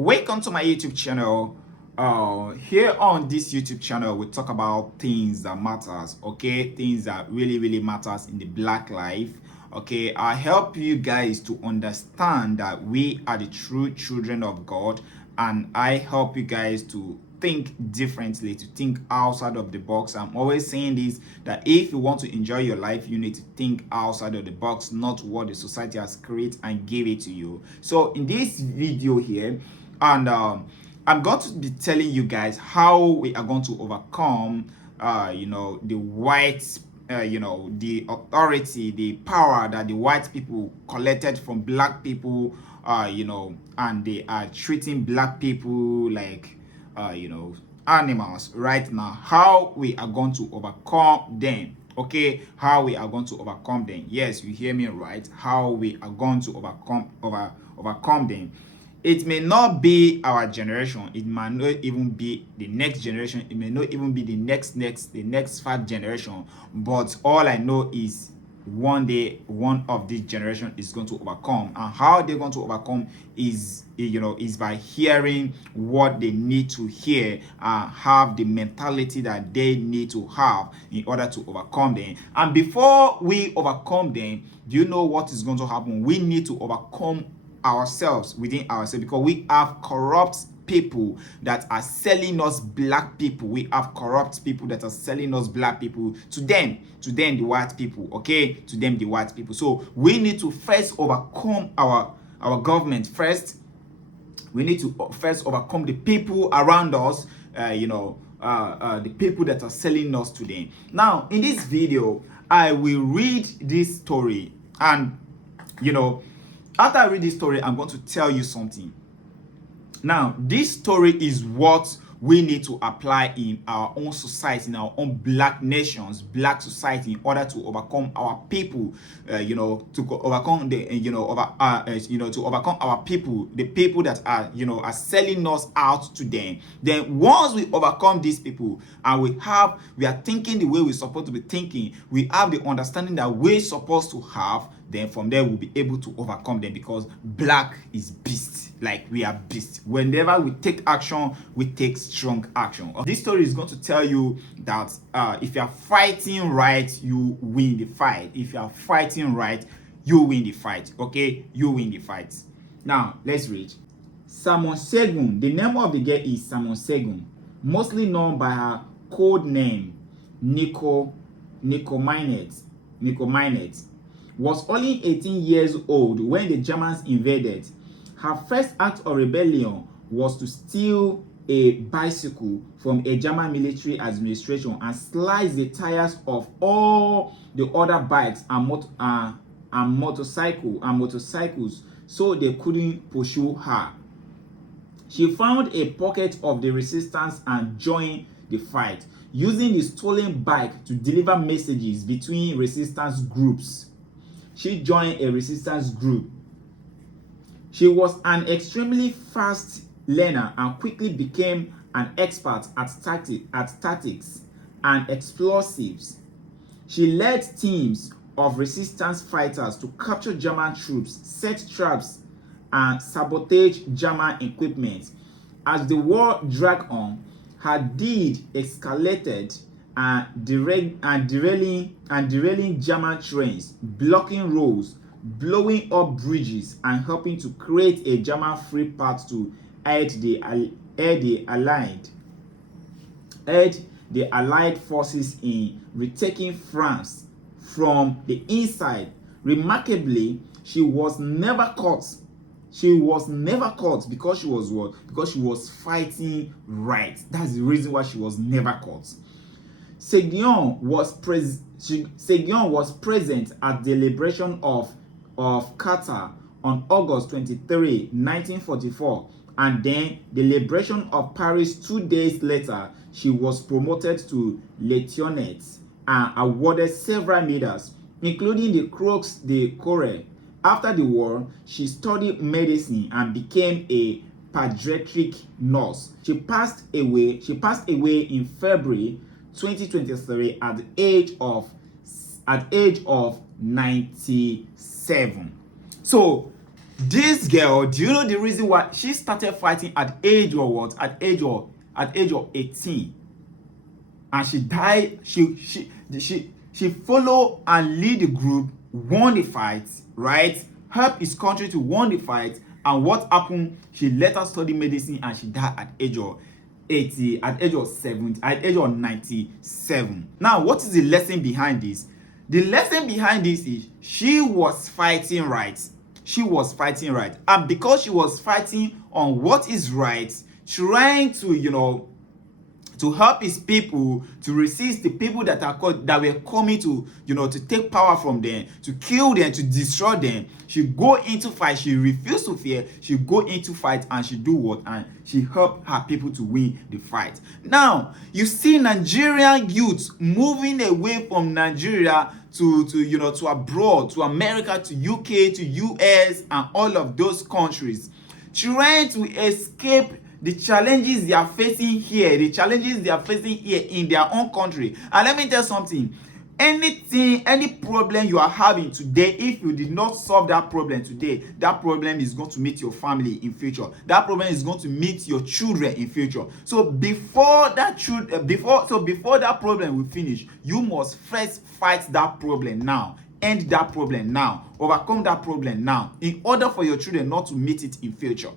Welcome to my YouTube channel. Here on this YouTube channel, we talk about things that matters. Okay, things that really matters in the black life. Okay, I help you guys to understand that we are the true children of God, and I help you guys to think differently, to think outside of the box. I'm always saying this, that if you want to enjoy your life, you need to think outside of the box, not what the society has created and give it to you. So in this video here, and I'm going to be telling you guys how we are going to overcome the white the authority, the power that the white people collected from black people, and they are treating black people like animals right now. How we are going to overcome them. Okay, how we are going to overcome them. Yes, you hear me right. How we are going to overcome them. It may not be our generation. It might not even be the next generation. It may not even be the next 5 generation. But all I know is one day one of this generation is going to overcome, and how they're going to overcome is by hearing what they need to hear and have the mentality that they need to have in order to overcome them. And before we overcome them, do you know what is going to happen? We need to overcome ourselves within ourselves, because we have corrupt people that are selling us black people. We have corrupt people that are selling us black people to them the white people. Okay, to them the white people. So we need to first overcome our government first. We need to first overcome the people around us, the people that are selling us to them. Now in this video I will read this story, and after I read this story, I'm going to tell you something. Now, this story is what we need to apply in our own society, in our own black nations, black society, in order to overcome our people, to overcome the, to overcome our people, the people that are selling us out to them. Then once we overcome these people, and we are thinking the way we're supposed to be thinking, we have the understanding that we're supposed to have, then from there we'll be able to overcome them, because black is beast. Like, we are beasts. Whenever we take action, we take strong action. This story is going to tell you that if you are fighting right, you win the fight. If you are fighting right, you win the fight. Okay, you win the fight. Now let's read. Samon Segun. The name of the girl is Samon Segun, mostly known by her code name Nico Minet, was only 18 years old when the Germans invaded. Her first act of rebellion was to steal a bicycle from a German military administration and slice the tires of all the other bikes and motorcycles so they couldn't pursue her. She found a pocket of the resistance and joined the fight, using the stolen bike to deliver messages between resistance groups. She joined a resistance group. She was an extremely fast learner and quickly became an expert at tactics and explosives. She led teams of resistance fighters to capture German troops, set traps, and sabotage German equipment. As the war dragged on, her deed escalated and derailing German trains, blocking roads, blowing up bridges, and helping to create a German free path to aid the Allied forces in retaking France from the inside. Remarkably, she was never caught. Because she was what? Because she was fighting right. That's the reason why she was never caught. Segion was present at the liberation of Qatar on August 23, 1944, and then the liberation of Paris 2 days later. She was promoted to lieutenant and awarded several medals, including the Croix de Corée. After the war, she studied medicine and became a pediatric nurse. She passed away in February 2023 at the age of 97. So This girl, do you know the reason why she started fighting at age of what? At age of 18. And she died. She follow and lead the group, won the fight, right? Help his country to won the fight. And what happened? She let her study medicine and she died at age of 80, at age of 70, at age of 97. Now, what is the lesson behind this? The lesson behind this is she was fighting right. She was fighting right. And because she was fighting on what is right, trying to, to help his people, to resist the people that were coming to, to take power from them, to kill them, to destroy them. She go into fight. She refused to fear. She go into fight and she do what? And she helped her people to win the fight. Now, you see Nigerian youths moving away from Nigeria to abroad, to America, to UK, to US, and all of those countries, trying to escape the challenges they are facing here, in their own country. And let me tell you something. Any problem you are having today, if you did not solve that problem today, that problem is going to meet your family in future. That problem is going to meet your children in future. So before that problem will finish, you must first fight that problem now. End that problem now. Overcome that problem now, in order for your children not to meet it in future.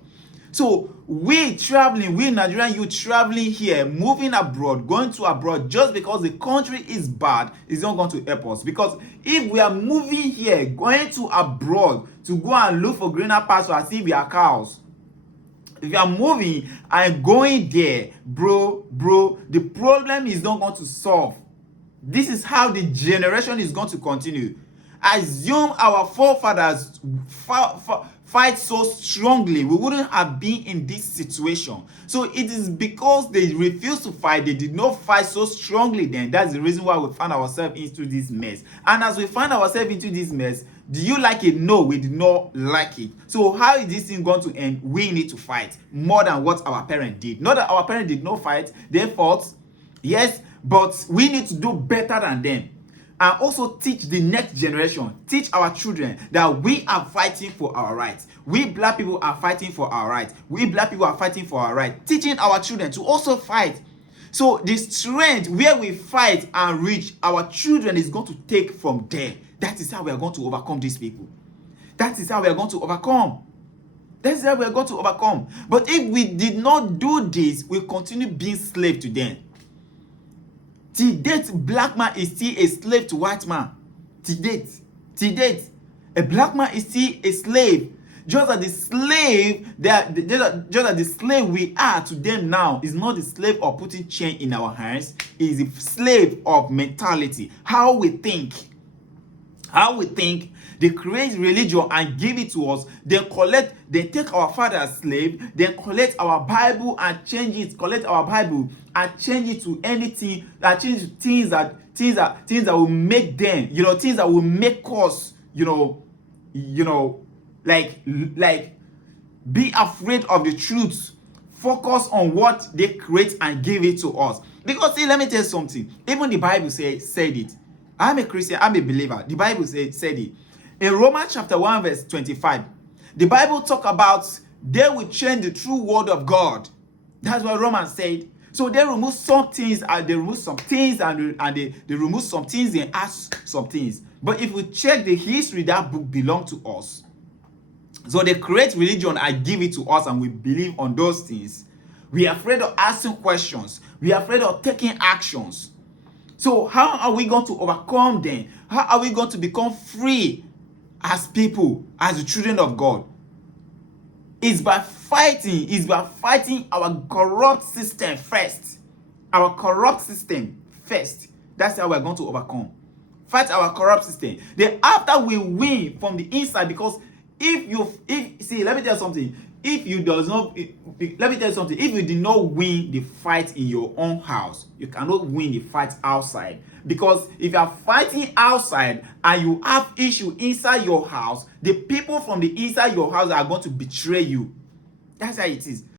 So we Nigerian youth traveling here, moving abroad, going to abroad, just because the country is bad, is not going to help us. Because if we are moving here, going to abroad to go and look for greener pastures as if we are cows, if you are moving and going there, bro, the problem is not going to solve. This is how the generation is going to continue. Assume our forefathers fight so strongly, we wouldn't have been in this situation. So it is because they refused to fight, they did not fight so strongly then. That's the reason why we found ourselves into this mess. And as we find ourselves into this mess, do you like it? No, we did not like it. So how is this thing going to end? We need to fight more than what our parents did. Not that our parents did not fight, they fought, yes, but we need to do better than them. And also teach the next generation, teach our children that we are fighting for our rights. We black people are fighting for our rights. We black people are fighting for our rights. Teaching our children to also fight. So the strength where we fight and reach, our children is going to take from there. That is how we are going to overcome these people. That is how we are going to overcome. That's how we are going to overcome. But if we did not do this, we continue being slave to them. Till date, black man is still a slave to white man. Till date, a black man is still a slave. Just as the slave we are to them now is not the slave of putting chain in our hands, is the slave of mentality. How we think. They create religion and give it to us. They take our father's slave, then collect our Bible and change it. Collect our Bible and change it to anything. Change to things that will make them, things that will make us, like be afraid of the truth. Focus on what they create and give it to us. Because see, let me tell you something. Even the Bible said it. I'm a Christian, I'm a believer. The Bible said it. In Romans chapter 1 verse 25, the Bible talk about they will change the true word of God. That's what Romans said. So they remove some things and they remove some things and they remove some things and add some things. But if we check the history, that book belongs to us. So they create religion and give it to us and we believe on those things. We are afraid of asking questions. We are afraid of taking actions. So how are we going to overcome them? How are we going to become free as people, as the children of God? It's by fighting our corrupt system first. Our corrupt system first. That's how we're going to overcome. Fight our corrupt system. Then after we win from the inside, because let me tell you something. If you did not win the fight in your own house, you cannot win the fight outside. Because if you are fighting outside and you have issue inside your house, the people from the inside your house are going to betray you. That's how it is.